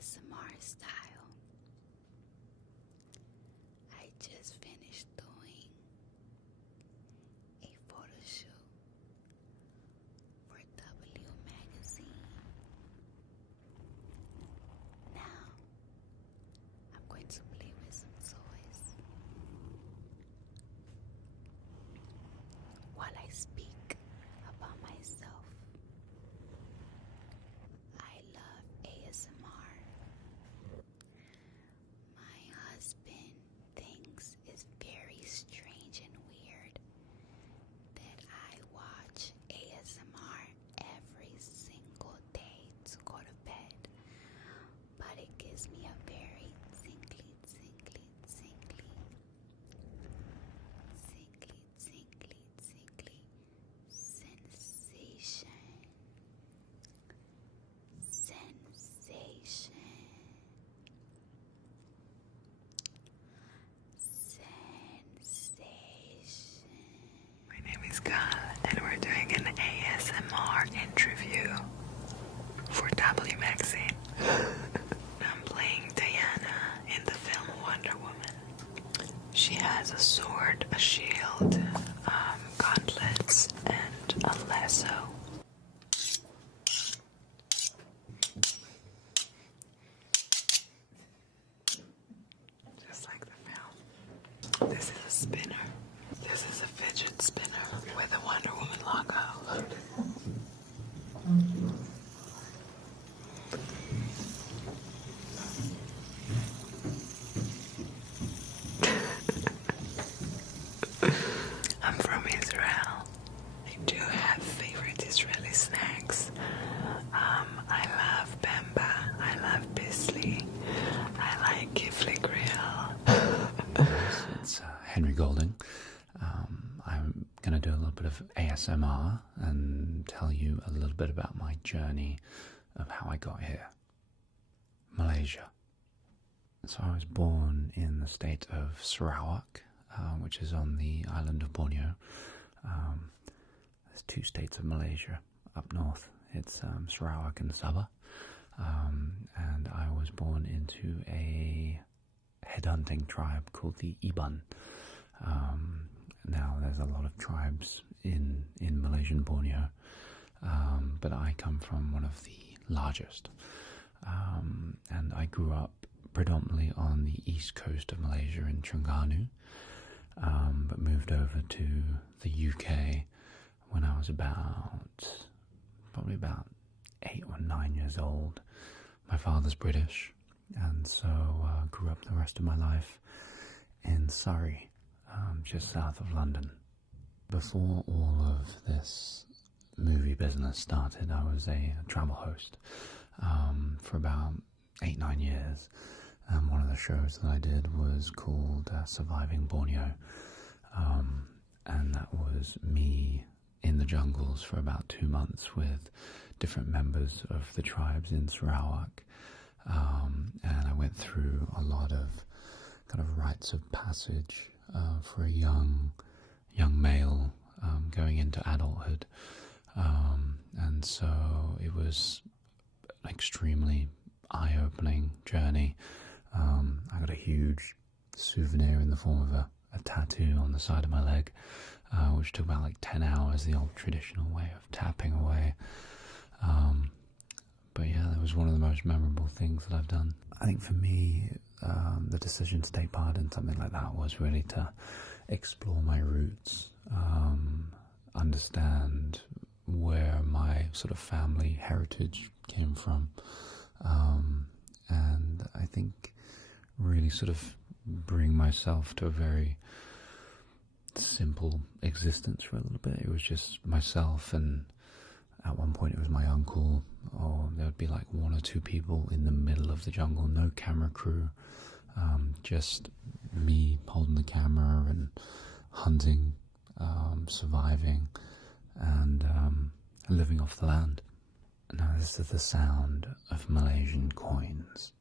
ASMR style. I just finished doing a photo shoot for W Magazine. Now, I'm going to play with some toys while I speak about myself. I love ASMR. My husband thinks it's very strange and weird that I watch ASMR every single day to go to bed, but it gives me a very tingly sensation. My name is Gal, and we're doing an ASMR interview for W Magazine. I'm playing Diana in the film Wonder Woman. She has a sword, a shield, gauntlets, and a lasso. Just like the film. This is a spinner. This is a fidget spinner with a Wonder Woman logo. I'm from Israel. I do have favorite Israeli snacks. I love bamba. I love bisli. I like kifli grill. It's Henry Golding. I'm going to do a little bit of ASMR and tell you a little bit about my journey of how I got here. Malaysia. So I was born in the state of Sarawak, which is on the island of Borneo. There's two states of Malaysia up north. It's Sarawak and Sabah. And I was born into a headhunting tribe called the Iban. Now there's a lot of tribes in Malaysian Borneo, but I come from one of the largest. And I grew up predominantly on the east coast of Malaysia in Terengganu, but moved over to the UK when I was probably about 8 or 9 years old. My father's British, and so grew up the rest of my life in Surrey, just south of London. Before all of this movie business started, I was a travel host for about 8-9 years. One of the shows that I did was called Surviving Borneo, and that was me in the jungles for about 2 months with different members of the tribes in Sarawak, and I went through a lot of kind of rites of passage for a young male going into adulthood, and so it was an extremely eye-opening journey. I got a huge souvenir in the form of a tattoo on the side of my leg, which took about like 10 hours, the old traditional way of tapping away. But yeah, that was one of the most memorable things that I've done. I think for me, the decision to take part in something like that was really to explore my roots, understand where my sort of family heritage came from, and I think really sort of bring myself to a very simple existence for a little bit. It was just myself, and at one point it was my uncle, or there would be like 1 or 2 people in the middle of the jungle, no camera crew, just me holding the camera and hunting, surviving, and living off the land. Now this is the sound of Malaysian coins.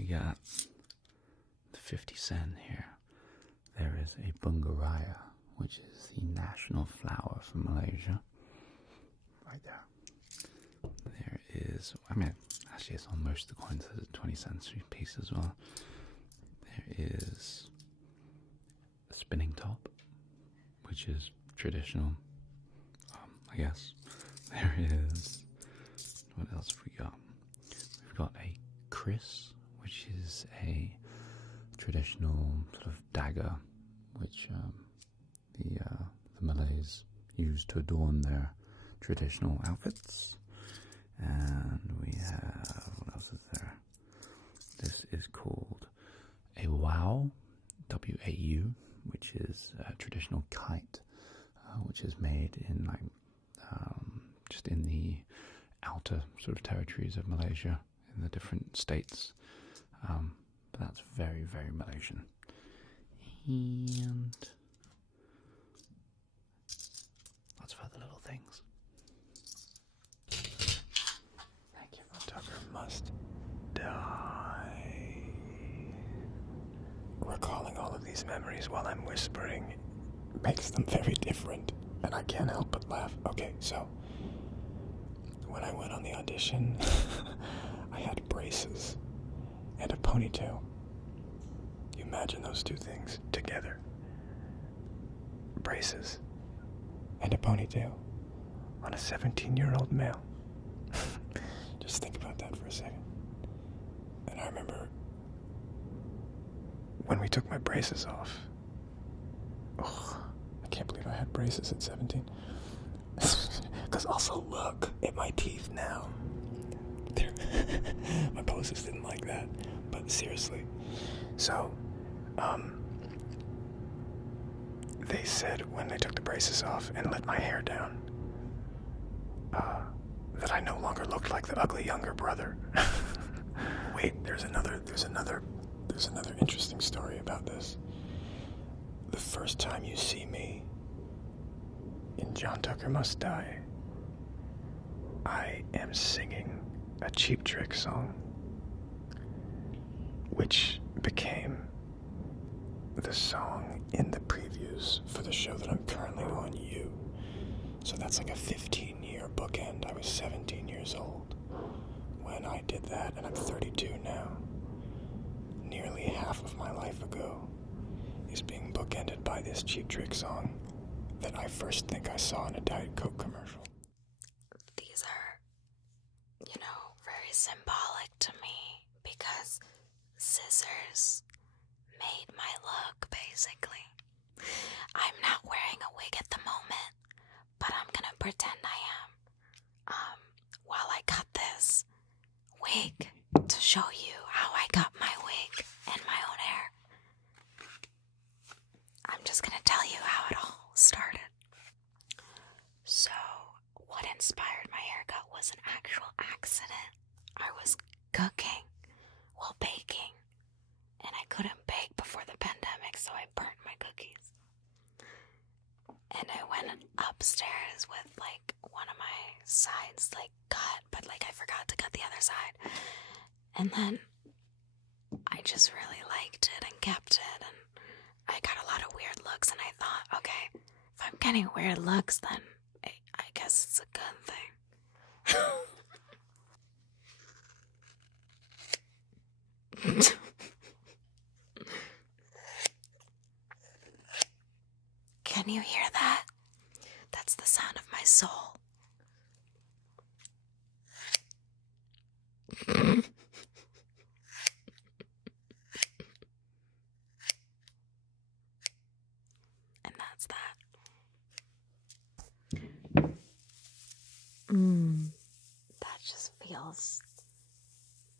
we got the 50 cent here. There is a bungaraya, which is the national flower from Malaysia. Right there. There is, I mean, actually it's on most of the coins. There's a 20-cent piece as well. There is a spinning top, which is traditional, I guess. There is, what else have we got? We've got a kris, which is a traditional sort of dagger, which the Malays use to adorn their traditional outfits. And we have, what else is there? This is called a wow, W-A-U, which is a traditional kite, which is made in just in the outer sort of territories of Malaysia, in the different states. But that's very, very Malaysian. And lots of other little things. Thank you. Tucker must die. Recalling all of these memories while I'm whispering makes them very different, and I can't help but laugh. Okay, so when I went on the audition, I had braces and a ponytail. You imagine those two things together. Braces and a ponytail on a 17-year-old male. Just think about that for a second. And I remember when we took my braces off. Oh, I can't believe I had braces at 17. Because also look at my teeth now. My bosses didn't like that. But seriously. So, they said when they took the braces off and let my hair down, that I no longer looked like the ugly younger brother. Wait, there's another interesting story about this. The first time you see me in John Tucker Must Die, I am singing a Cheap Trick song, which became the song in the previews for the show that I'm currently on, You. So that's like a 15-year bookend. I was 17 years old when I did that, and I'm 32 now. Nearly half of my life ago is being bookended by this Cheap Trick song that I first think I saw in a Diet Coke commercial. These are, very symbolic to me because scissors made my look, basically. I'm not wearing a wig at the moment, but I'm gonna pretend I am. While I cut this wig to show you how I got my wig and my own hair. I'm just gonna tell you how it all started. So, what inspired my haircut was an actual accident. I was cooking while baking, and I couldn't bake before the pandemic, so I burnt my cookies. And I went upstairs with, one of my sides, cut, but, I forgot to cut the other side. And then I just really liked it and kept it, and I got a lot of weird looks, and I thought, okay, if I'm getting weird looks, then I guess it's a good thing. Can you hear that? That's the sound of my soul. And that's that. That just feels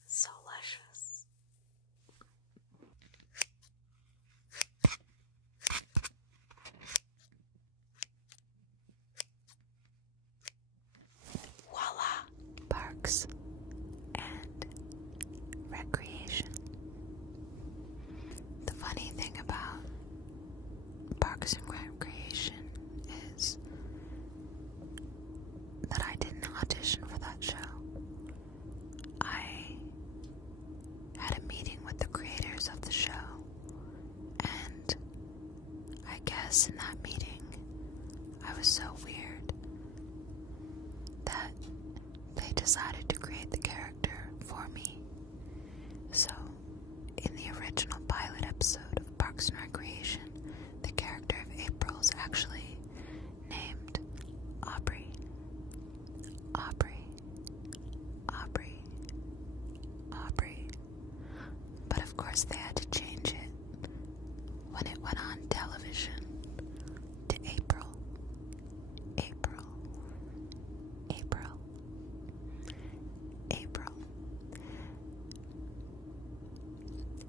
so luscious. Voila. Parks and recreation. The funny thing about Parks and Recreation is that I didn't audition for that show. I had a meeting decided to create the character for me. So, in the original pilot episode of Parks and Recreation, the character of April is actually named Aubrey. Aubrey. Aubrey. Aubrey. But of course they had to change it when it went on television to April. April. April. April.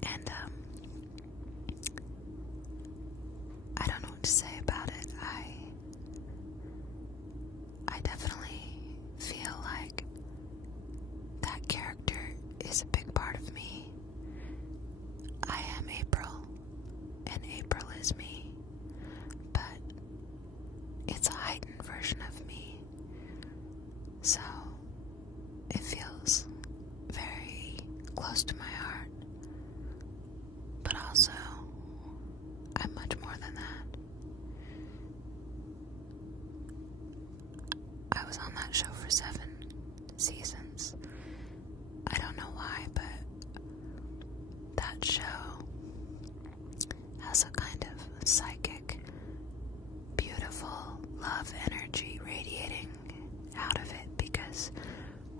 And I don't know what to say about it. I definitely feel like that character is a big part of me. I am April, and April is me, but it's a heightened version of me, so it feels very close to my heart, but also I'm much more than that. I was on that show for 7 seasons. I don't know why, but that show has a kind of psychic, beautiful love energy radiating out of it because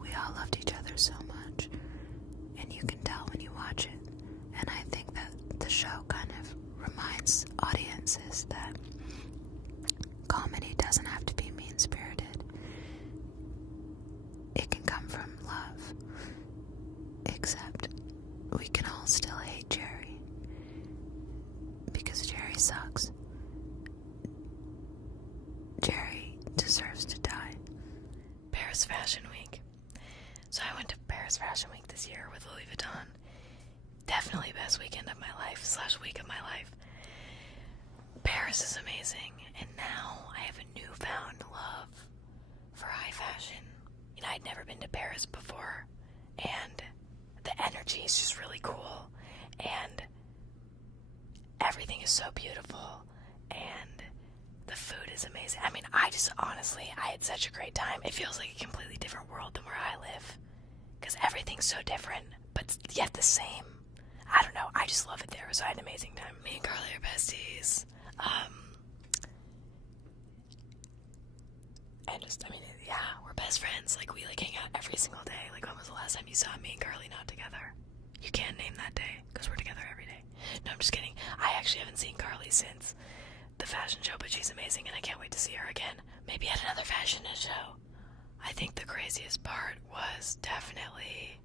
we all loved each other so much, and you can tell when you watch it. And I think that the show kind of reminds audiences that comedy doesn't have to be mean-spirited. It can come from love, except we can all still hate Jerry because Jerry sucks. Jerry deserves to die. Paris Fashion Week. So I went to Paris Fashion Week this year with Louis Vuitton. Definitely best weekend of my life / week of my life. Paris is amazing, and now I have a newfound love for high fashion. You know, I'd never been to Paris before, and the energy is just really cool, and everything is so beautiful, and the food is amazing. I mean, I had such a great time. It feels like a completely different world than where I live, because everything's so different, but yet the same. I don't know, I just love it there, so I had an amazing time. Me and Carly are besties. We're best friends. Like, we hang out every single day. Like, when was the last time you saw me and Carly not together? You can't name that day, because we're together every day. No, I'm just kidding. I actually haven't seen Carly since the fashion show, but she's amazing, and I can't wait to see her again. Maybe at another fashion show. I think the craziest part was definitely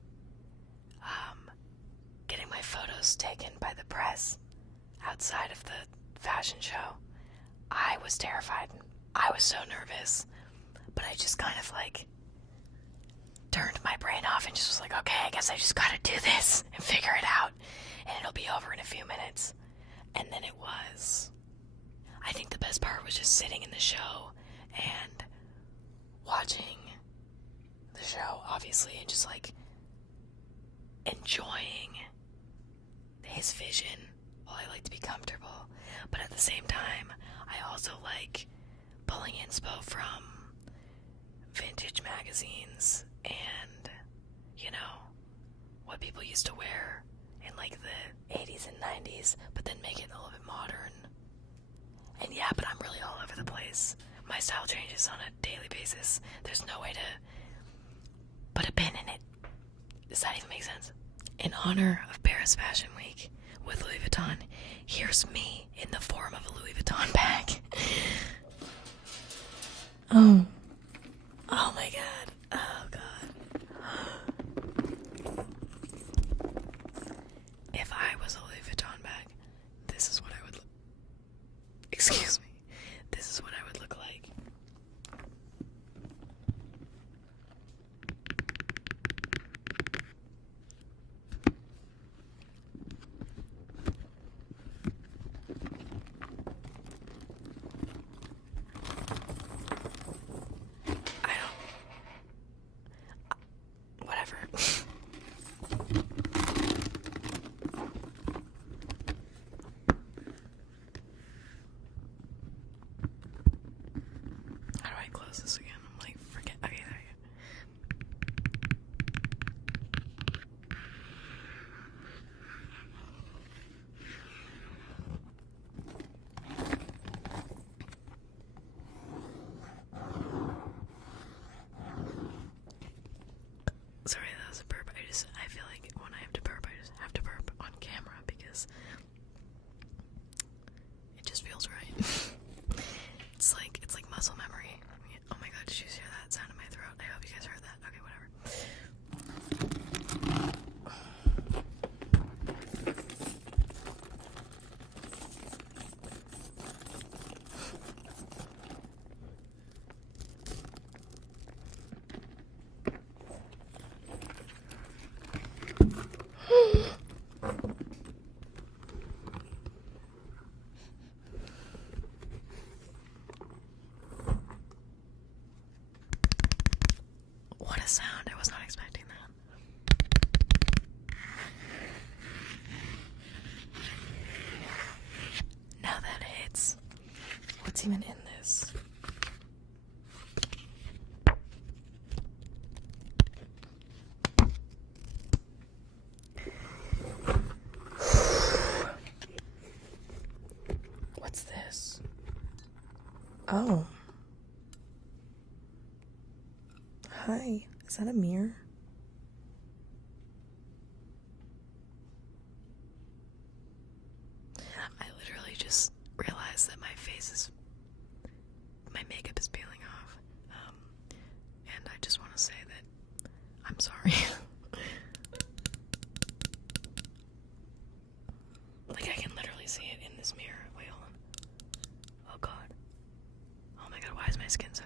getting my photos taken by the press outside of the fashion show. I was terrified. I was so nervous, but I just kind of turned my brain off and just was like, okay, I guess I just gotta do this and figure it out, and it'll be over in a few minutes. And then it was. I think the best part was just sitting in the show and watching the show, obviously, and just enjoying his vision. Well, I like to be comfortable, but at the same time, I also like pulling inspo from vintage magazines and, what people used to wear in the 80s and 90s, but then make it a little bit modern. And yeah, but I'm really all over the place. My style changes on a daily basis. There's no way to put a pin in it. Does that even make sense? In honor of Paris Fashion Week with Louis Vuitton, here's me in the form of a Louis Vuitton bag. Oh my god. Oh god. If I was a Louis Vuitton bag, this is what I would look. Excuse me. This is what I would look like. Whatever. How do I close this again? I'm forget. Okay, there you go. I feel like when I have to burp, I just have to burp on camera because it just feels right. It's like muscle memory. Oh my god, did you hear that sound in my throat? I hope you guys heard that. Okay, whatever. What a sound. I was not expecting that. Now that hits. What's even in this? What's this? Oh. Hi, is that a mirror? I literally just realized that my makeup is peeling off. And I just want to say that I'm sorry. Like, I can literally see it in this mirror. Wait, hold on. Oh god. Oh my god, why is my skin so